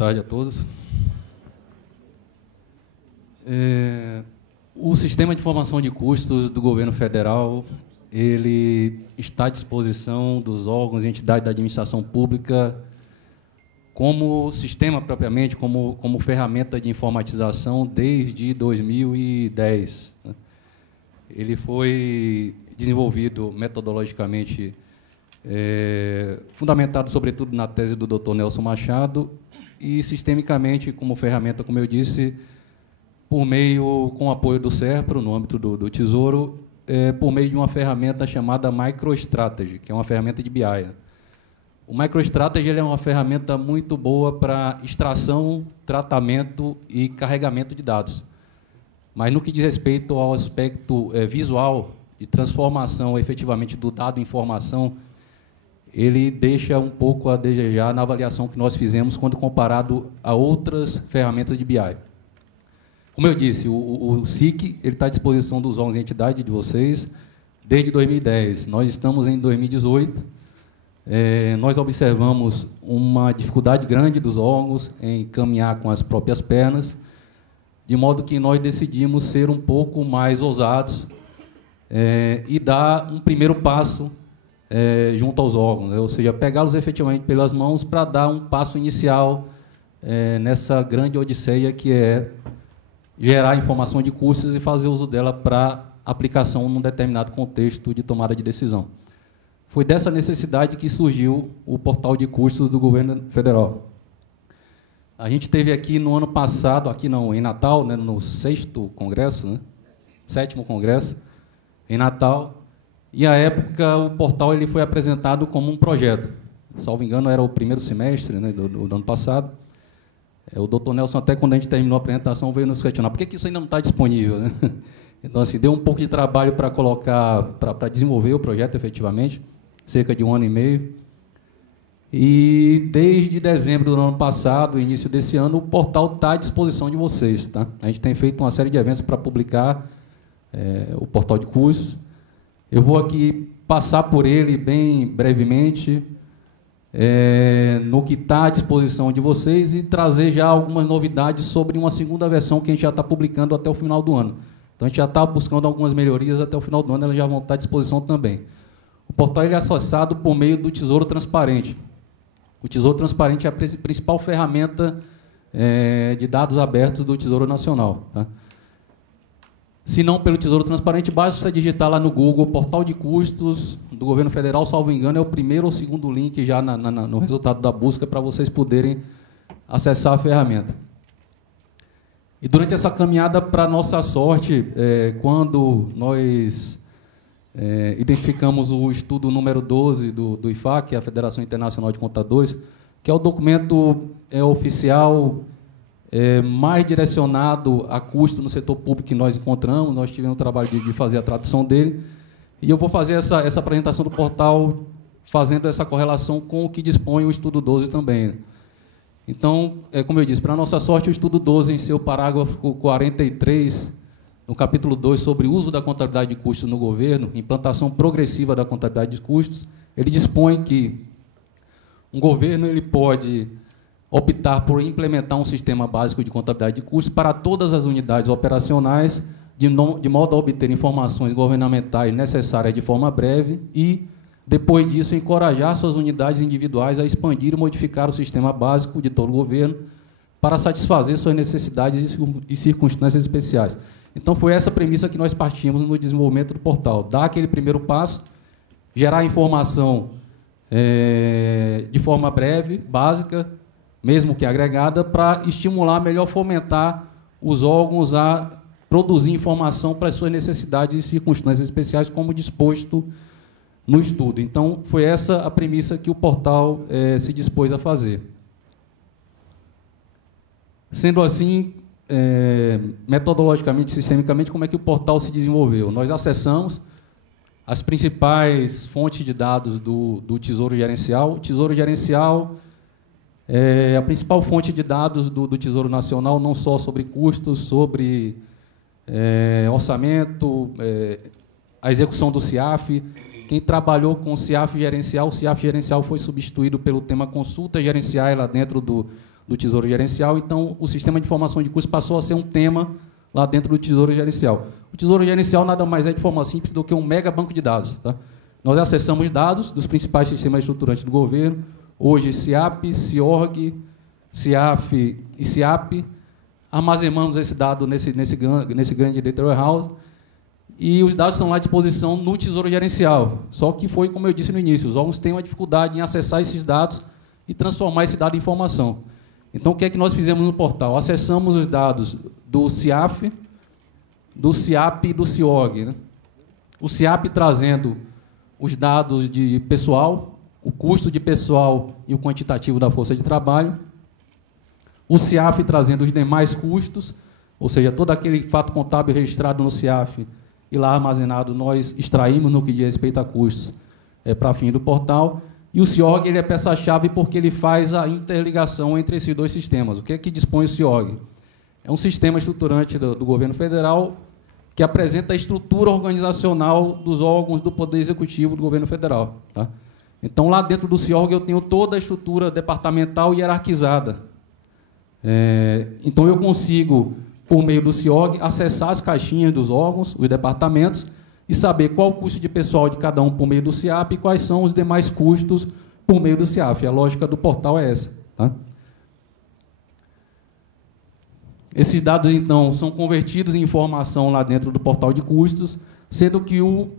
tarde a todos. O sistema de informação de custos do governo federal, ele está à disposição dos órgãos e entidades da administração pública como sistema propriamente, como ferramenta de informatização desde 2010. Ele foi desenvolvido metodologicamente, fundamentado, sobretudo, na tese do Dr. Nelson Machado, e sistemicamente, como ferramenta, como eu disse, por meio, com o apoio do SERPRO, no âmbito do Tesouro, por meio de uma ferramenta chamada MicroStrategy, que é uma ferramenta de BI. O MicroStrategy ele é uma ferramenta muito boa para extração, tratamento e carregamento de dados. Mas, no que diz respeito ao aspecto visual de transformação, efetivamente, do dado em informação, ele deixa um pouco a desejar na avaliação que nós fizemos quando comparado a outras ferramentas de BI. Como eu disse, o SIC está à disposição dos órgãos e entidades de vocês desde 2010. Nós estamos em 2018. Nós observamos uma dificuldade grande dos órgãos em caminhar com as próprias pernas, de modo que nós decidimos ser um pouco mais ousados e dar um primeiro passo junto aos órgãos, ou seja, pegá-los efetivamente pelas mãos para dar um passo inicial nessa grande odisseia que é gerar informação de custos e fazer uso dela para aplicação num determinado contexto de tomada de decisão. Foi dessa necessidade que surgiu o portal de custos do governo federal. A gente teve aqui no ano passado, aqui não, em Natal, né, no 6º congresso, né, 7º congresso, em Natal, e, à época, o portal ele foi apresentado como um projeto. Salvo engano, era o primeiro semestre, né, do ano passado. O doutor Nelson, até quando a gente terminou a apresentação, veio nos questionar por que isso ainda não está disponível, né? Então, assim, deu um pouco de trabalho para colocar, para desenvolver o projeto, efetivamente, cerca de 1 ano e meio. E, desde dezembro do ano passado, início desse ano, o portal está à disposição de vocês. Tá? A gente tem feito uma série de eventos para publicar o portal de cursos. Eu vou aqui passar por ele bem brevemente, no que está à disposição de vocês e trazer já algumas novidades sobre uma segunda versão que a gente já está publicando até o final do ano. Então, a gente já está buscando algumas melhorias até o final do ano, elas já vão estar à disposição também. O portal ele é acessado por meio do Tesouro Transparente. O Tesouro Transparente é a principal ferramenta de dados abertos do Tesouro Nacional. Tá? Se não pelo Tesouro Transparente, basta você digitar lá no Google Portal de Custos do Governo Federal, salvo engano, é o primeiro ou segundo link já no resultado da busca para vocês poderem acessar a ferramenta. E durante essa caminhada, para nossa sorte, quando nós identificamos o estudo número 12 do IFAC, que é a Federação Internacional de Contadores, que é o documento oficial mais direcionado a custo no setor público que nós encontramos. Nós tivemos o trabalho de fazer a tradução dele, e eu vou fazer essa apresentação do portal fazendo essa correlação com o que dispõe o estudo 12 também. Então, como eu disse, para nossa sorte, o estudo 12, em seu parágrafo 43, no capítulo 2, sobre o uso da contabilidade de custos no governo, implantação progressiva da contabilidade de custos, ele dispõe que um governo ele pode optar por implementar um sistema básico de contabilidade de custos para todas as unidades operacionais, de modo a obter informações governamentais necessárias de forma breve e, depois disso, encorajar suas unidades individuais a expandir e modificar o sistema básico de todo o governo para satisfazer suas necessidades e circunstâncias especiais. Então, foi essa premissa que nós partimos no desenvolvimento do portal. Dar aquele primeiro passo, gerar informação de forma breve, básica, mesmo que agregada, para estimular, melhor fomentar os órgãos a produzir informação para as suas necessidades e circunstâncias especiais, como disposto no estudo. Então, foi essa a premissa que o portal se dispôs a fazer. Sendo assim, metodologicamente, sistemicamente, como é que o portal se desenvolveu? Nós acessamos as principais fontes de dados do Tesouro Gerencial. O Tesouro Gerencial é a principal fonte de dados do Tesouro Nacional, não só sobre custos, sobre orçamento, a execução do CIAF. Quem trabalhou com o CIAF gerencial foi substituído pelo tema consulta gerencial lá dentro do do Tesouro Gerencial, então o sistema de informação de custos passou a ser um tema lá dentro do Tesouro Gerencial. O Tesouro Gerencial nada mais é, de forma simples, do que um mega banco de dados. Tá? Nós acessamos dados dos principais sistemas estruturantes do governo, hoje CIAP, CIORG, CIAF e CIAP, armazenamos esse dado nesse grande data warehouse, e os dados estão lá à disposição no Tesouro Gerencial. Só que foi, como eu disse no início, os órgãos têm uma dificuldade em acessar esses dados e transformar esse dado em informação. Então, o que é que nós fizemos no portal? Acessamos os dados do CIAF, do CIAP e do CIORG. Né? O CIAP trazendo os dados de pessoal, o custo de pessoal e o quantitativo da força de trabalho. O CIAF trazendo os demais custos, ou seja, todo aquele fato contábil registrado no CIAF e lá armazenado, nós extraímos no que diz respeito a custos para fim do portal. E o CIORG ele é peça-chave porque ele faz a interligação entre esses dois sistemas. O que é que dispõe o CIORG? É um sistema estruturante do governo federal que apresenta a estrutura organizacional dos órgãos do Poder Executivo do governo federal. Tá? Então, lá dentro do CIORG, eu tenho toda a estrutura departamental hierarquizada. Então, eu consigo, por meio do CIORG, acessar as caixinhas dos órgãos, os departamentos, e saber qual o custo de pessoal de cada um por meio do CIAP e quais são os demais custos por meio do CIAF. A lógica do portal é essa. Tá? Esses dados, então, são convertidos em informação lá dentro do portal de custos, sendo que o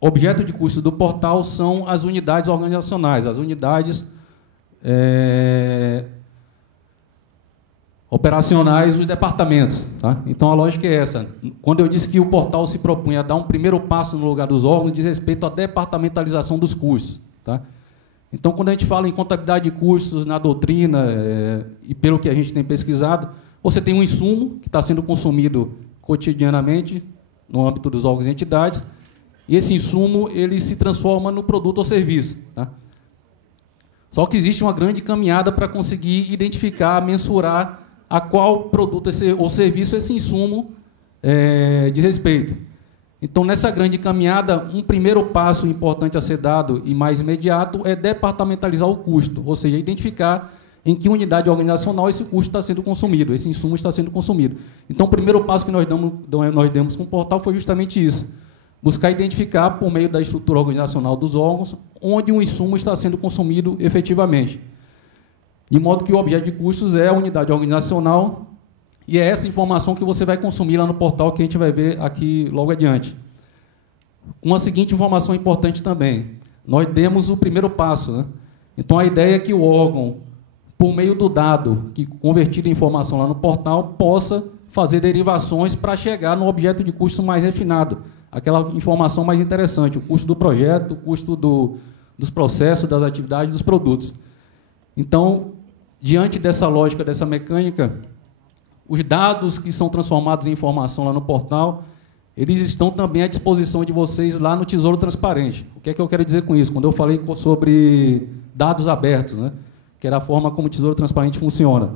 objeto de custo do portal são as unidades organizacionais, as unidades operacionais dos departamentos. Tá? Então, a lógica é essa. Quando eu disse que o portal se propunha a dar um primeiro passo no lugar dos órgãos, diz respeito à departamentalização dos custos. Tá? Então, quando a gente fala em contabilidade de custos na doutrina, e pelo que a gente tem pesquisado, você tem um insumo que está sendo consumido cotidianamente no âmbito dos órgãos e entidades, e esse insumo ele se transforma no produto ou serviço. Tá? Só que existe uma grande caminhada para conseguir identificar, mensurar a qual produto ou serviço esse insumo diz respeito. Então, nessa grande caminhada, um primeiro passo importante a ser dado e mais imediato é departamentalizar o custo, ou seja, identificar em que unidade organizacional esse custo está sendo consumido, esse insumo está sendo consumido. Então, o primeiro passo que nós demos com o portal foi justamente isso, buscar identificar, por meio da estrutura organizacional dos órgãos, onde o insumo está sendo consumido efetivamente. De modo que o objeto de custos é a unidade organizacional, e é essa informação que você vai consumir lá no portal, que a gente vai ver aqui logo adiante. Uma seguinte informação importante também. Nós demos o primeiro passo. Né? Então, a ideia é que o órgão, por meio do dado que convertido em informação lá no portal, possa fazer derivações para chegar no objeto de custo mais refinado, aquela informação mais interessante, o custo do projeto, o custo dos processos, das atividades, dos produtos. Então, diante dessa lógica, dessa mecânica, os dados que são transformados em informação lá no portal, eles estão também à disposição de vocês lá no Tesouro Transparente. O que é que eu quero dizer com isso? Quando eu falei sobre dados abertos, né, que era a forma como o Tesouro Transparente funciona.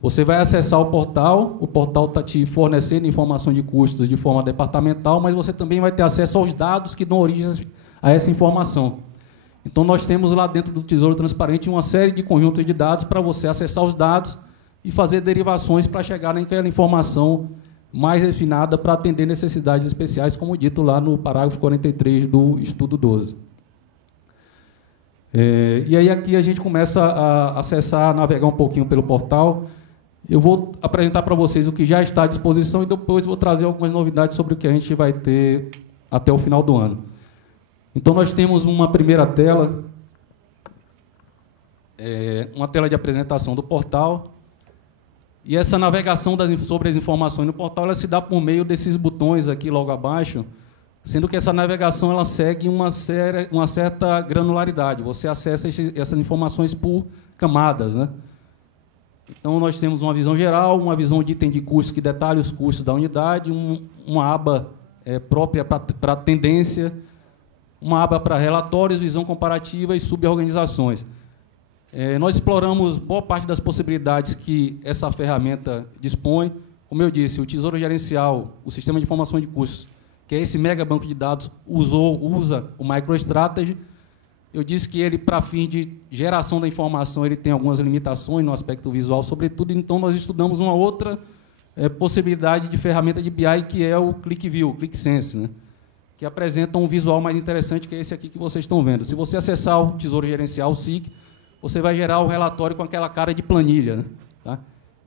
Você vai acessar o portal está te fornecendo informação de custos de forma departamental, mas você também vai ter acesso aos dados que dão origem a essa informação. Então, nós temos lá dentro do Tesouro Transparente uma série de conjuntos de dados para você acessar os dados e fazer derivações para chegar naquela informação mais refinada para atender necessidades especiais, como dito lá no parágrafo 43 do estudo 12. E aí aqui a gente começa a acessar, a navegar um pouquinho pelo portal. Eu vou apresentar para vocês o que já está à disposição e depois vou trazer algumas novidades sobre o que a gente vai ter até o final do ano. Então, nós temos uma primeira tela, uma tela de apresentação do portal, e essa navegação sobre as informações no portal ela se dá por meio desses botões aqui logo abaixo, sendo que essa navegação ela segue uma certa granularidade. Você acessa essas informações por camadas. Né? Então, nós temos uma visão geral, uma visão de item de custo que detalha os custos da unidade, uma aba própria para tendência, uma aba para relatórios, visão comparativa e suborganizações. Nós exploramos boa parte das possibilidades que essa ferramenta dispõe. Como eu disse, o Tesouro Gerencial, o Sistema de Informação de Custos, que é esse mega banco de dados, usa o MicroStrategy. Eu disse que ele, para fim de geração da informação, ele tem algumas limitações no aspecto visual, sobretudo, então nós estudamos uma outra possibilidade de ferramenta de BI, que é o ClickView, o ClickSense, né? Que apresenta um visual mais interessante, que é esse aqui que vocês estão vendo. Se você acessar o Tesouro Gerencial, o SIC, você vai gerar o relatório com aquela cara de planilha, né? Tá?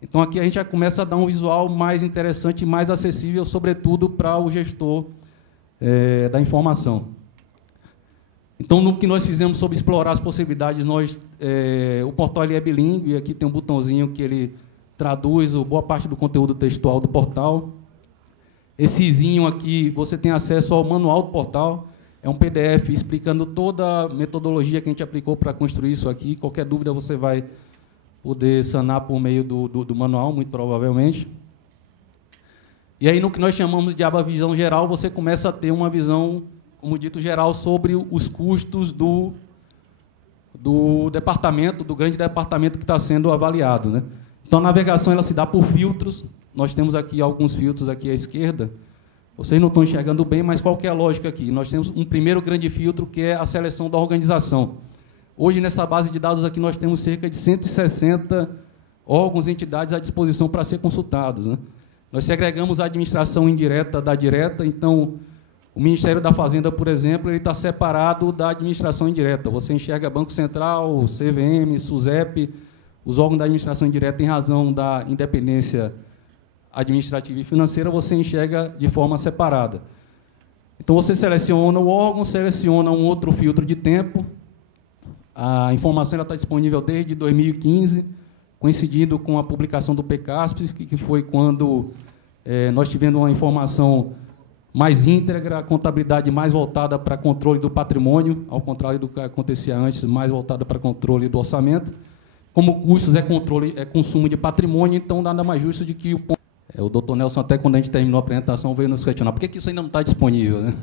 Então, aqui a gente já começa a dar um visual mais interessante e mais acessível, sobretudo para o gestor da informação. Então, no que nós fizemos sobre explorar as possibilidades, o portal ele é bilíngue, e aqui tem um botãozinho que ele traduz boa parte do conteúdo textual do portal. Esse izinho aqui, você tem acesso ao manual do portal, é um PDF explicando toda a metodologia que a gente aplicou para construir isso aqui. Qualquer dúvida você vai poder sanar por meio do manual, muito provavelmente. E aí, no que nós chamamos de aba visão geral, você começa a ter uma visão, como dito, geral sobre os custos do departamento, do grande departamento que está sendo avaliado, né? Então, a navegação ela se dá por filtros. Nós temos aqui alguns filtros aqui à esquerda. Vocês não estão enxergando bem, mas qual que é a lógica aqui? Nós temos um primeiro grande filtro, que é a seleção da organização. Hoje, nessa base de dados aqui, nós temos cerca de 160 órgãos e entidades à disposição para ser consultados, né? Nós segregamos a administração indireta da direta. Então, o Ministério da Fazenda, por exemplo, ele está separado da administração indireta. Você enxerga Banco Central, CVM, SUSEP, os órgãos da administração indireta, em razão da independência administrativa e financeira, você enxerga de forma separada. Então, você seleciona o órgão, seleciona um outro filtro de tempo. A informação está disponível desde 2015, coincidindo com a publicação do PCASP, que foi quando nós tivemos uma informação mais íntegra, a contabilidade mais voltada para controle do patrimônio, ao contrário do que acontecia antes, mais voltada para controle do orçamento. Como custos é consumo de patrimônio, então nada mais justo de que o doutor Nelson, até quando a gente terminou a apresentação, veio nos questionar por que isso ainda não está disponível, né?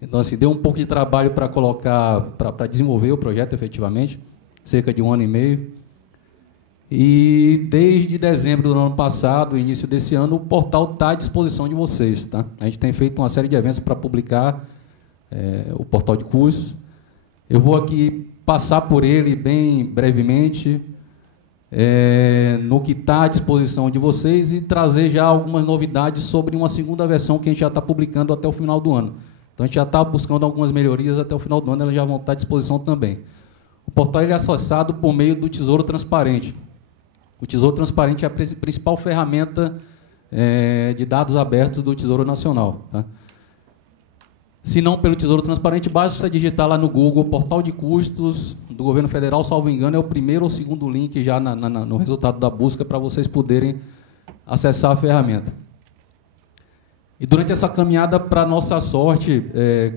Então, assim, deu um pouco de trabalho para colocar, para desenvolver o projeto, efetivamente, cerca de 1 ano e meio. E, desde dezembro do ano passado, início desse ano, o portal está à disposição de vocês, tá? A gente tem feito uma série de eventos para publicar o portal de cursos. Eu vou aqui passar por ele bem brevemente, no que está à disposição de vocês, e trazer já algumas novidades sobre uma segunda versão que a gente já está publicando até o final do ano. Então, a gente já está buscando algumas melhorias até o final do ano, elas já vão estar à disposição também. O portal ele é acessado por meio do Tesouro Transparente. O Tesouro Transparente é a principal ferramenta de dados abertos do Tesouro Nacional, tá? Se não pelo Tesouro Transparente, basta você digitar lá no Google Portal de Custos do Governo Federal, salvo engano, é o primeiro ou segundo link já no resultado da busca para vocês poderem acessar a ferramenta. E durante essa caminhada, para nossa sorte,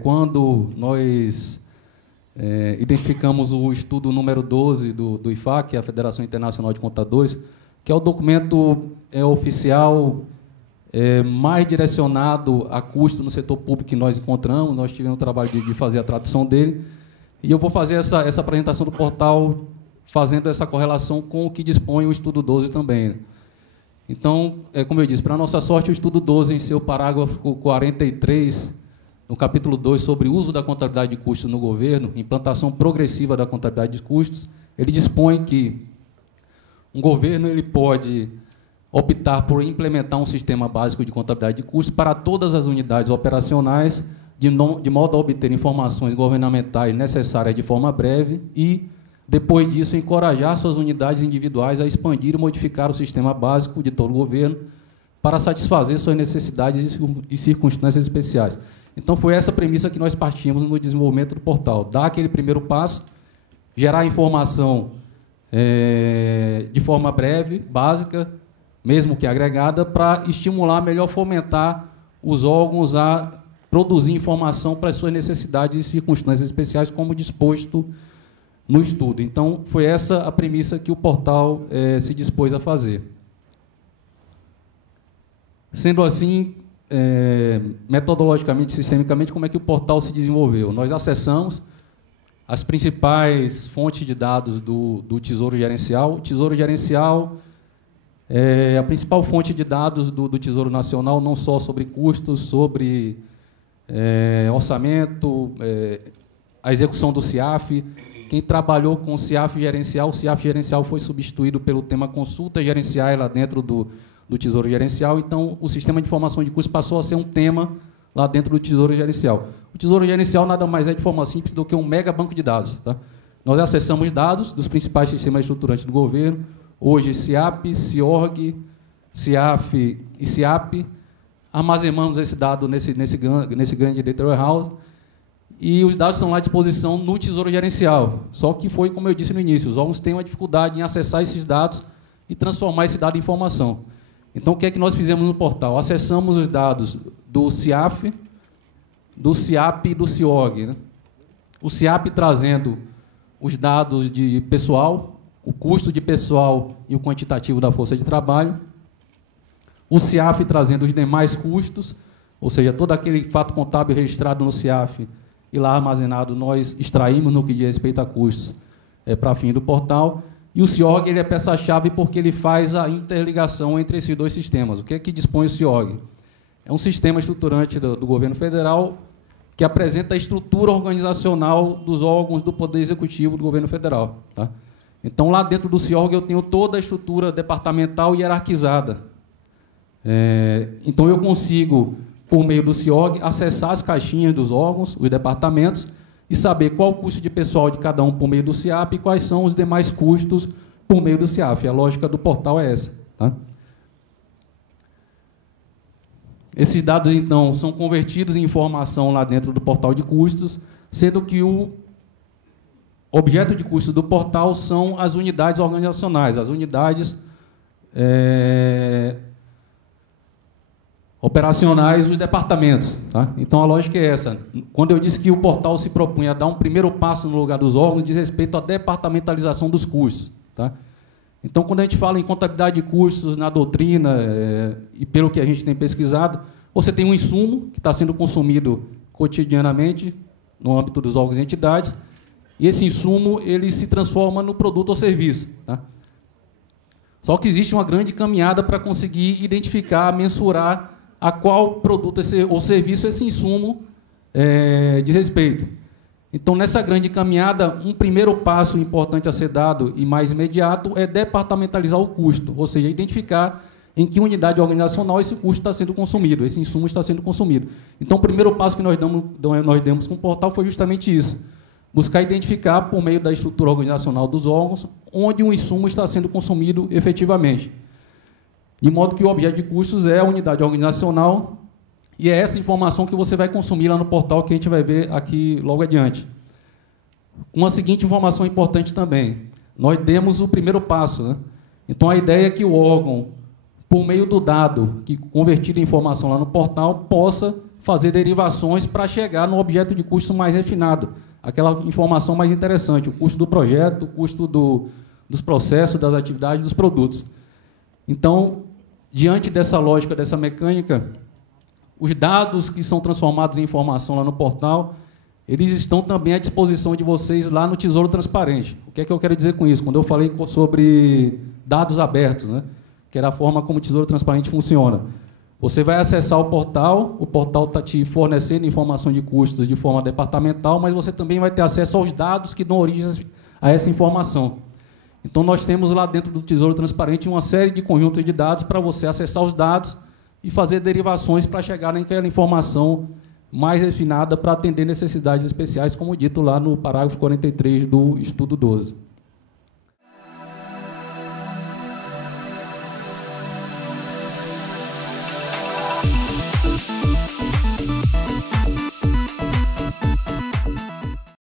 quando nós identificamos o estudo número 12 do IFAC, que é a Federação Internacional de Contadores, que é o documento oficial mais direcionado a custo no setor público que nós encontramos. Nós tivemos o trabalho de fazer a tradução dele, e eu vou fazer essa apresentação do portal fazendo essa correlação com o que dispõe o estudo 12 também. Então, como eu disse, para nossa sorte, o estudo 12, em seu parágrafo 43, no capítulo 2, sobre o uso da contabilidade de custos no governo, implantação progressiva da contabilidade de custos, ele dispõe que um governo ele pode optar por implementar um sistema básico de contabilidade de custos para todas as unidades operacionais, de modo a obter informações governamentais necessárias de forma breve e, depois disso, encorajar suas unidades individuais a expandir e modificar o sistema básico de todo o governo para satisfazer suas necessidades e circunstâncias especiais. Então, foi essa premissa que nós partimos no desenvolvimento do portal. Dar aquele primeiro passo, gerar informação de forma breve, básica, mesmo que agregada, para estimular, melhor fomentar os órgãos a produzir informação para as suas necessidades e circunstâncias especiais, como disposto no estudo. Então, foi essa a premissa que o portal se dispôs a fazer. Sendo assim, metodologicamente, sistemicamente, como é que o portal se desenvolveu? Nós acessamos as principais fontes de dados do Tesouro Gerencial. O Tesouro Gerencial é a principal fonte de dados do Tesouro Nacional, não só sobre custos, sobre orçamento, a execução do CIAF. Quem trabalhou com o CIAF gerencial foi substituído pelo tema consultas gerenciais lá dentro do Tesouro Gerencial. Então, o sistema de informação de custos passou a ser um tema lá dentro do Tesouro Gerencial. O Tesouro Gerencial nada mais é, de forma simples, do que um mega banco de dados. Tá? Nós acessamos dados dos principais sistemas estruturantes do governo, hoje CIAP, CIORG, CIAF e CIAP. Armazenamos esse dado nesse grande data warehouse, e os dados estão lá à disposição no Tesouro Gerencial. Só que foi, como eu disse no início, os órgãos têm uma dificuldade em acessar esses dados e transformar esse dado em informação. Então, o que é que nós fizemos no portal? Acessamos os dados do CIAF, do CIAP e do CIORG. Né? O CIAP trazendo os dados de pessoal, o custo de pessoal e o quantitativo da força de trabalho. O CIAF trazendo os demais custos, ou seja, todo aquele fato contábil registrado no CIAF e lá armazenado, nós extraímos no que diz respeito a custos para fim do portal. E o CIORG ele é peça-chave porque ele faz a interligação entre esses dois sistemas. O que é que dispõe o CIORG? É um sistema estruturante do governo federal que apresenta a estrutura organizacional dos órgãos do Poder Executivo do governo federal. Tá? Então, lá dentro do CIORG, eu tenho toda a estrutura departamental hierarquizada. Então, eu consigo, por meio do CIORG, acessar as caixinhas dos órgãos, os departamentos, e saber qual o custo de pessoal de cada um por meio do CIAP e quais são os demais custos por meio do CIAF. A lógica do portal é essa. Tá? Esses dados, então, são convertidos em informação lá dentro do portal de custos, sendo que o objeto de custo do portal são as unidades organizacionais, as unidades operacionais dos departamentos. Tá? Então, a lógica é essa. Quando eu disse que o portal se propunha a dar um primeiro passo no lugar dos órgãos, diz respeito à departamentalização dos custos. Tá? Então, quando a gente fala em contabilidade de custos na doutrina, e pelo que a gente tem pesquisado, você tem um insumo que está sendo consumido cotidianamente no âmbito dos órgãos e entidades, e esse insumo ele se transforma no produto ou serviço. Tá? Só que existe uma grande caminhada para conseguir identificar, mensurar a qual produto ou serviço esse insumo diz respeito. Então, nessa grande caminhada, um primeiro passo importante a ser dado e mais imediato é departamentalizar o custo, ou seja, identificar em que unidade organizacional esse custo está sendo consumido, esse insumo está sendo consumido. Então, o primeiro passo que nós demos com o portal foi justamente isso, buscar identificar, por meio da estrutura organizacional dos órgãos, onde o insumo está sendo consumido efetivamente. De modo que o objeto de custos é a unidade organizacional, e é essa informação que você vai consumir lá no portal, que a gente vai ver aqui logo adiante. Uma seguinte informação importante também. Nós demos o primeiro passo. Né? Então, a ideia é que o órgão, por meio do dado que convertido em informação lá no portal, possa fazer derivações para chegar no objeto de custo mais refinado, aquela informação mais interessante, o custo do projeto, o custo dos processos, das atividades, dos produtos. Então, diante dessa lógica, dessa mecânica, os dados que são transformados em informação lá no portal, eles estão também à disposição de vocês lá no Tesouro Transparente. O que é que eu quero dizer com isso? Quando eu falei sobre dados abertos, né, que era a forma como o Tesouro Transparente funciona. Você vai acessar o portal está te fornecendo informação de custos de forma departamental, mas você também vai ter acesso aos dados que dão origem a essa informação. Então, nós temos lá dentro do Tesouro Transparente uma série de conjuntos de dados para você acessar os dados e fazer derivações para chegar naquela informação mais refinada para atender necessidades especiais, como dito lá no parágrafo 43 do estudo 12.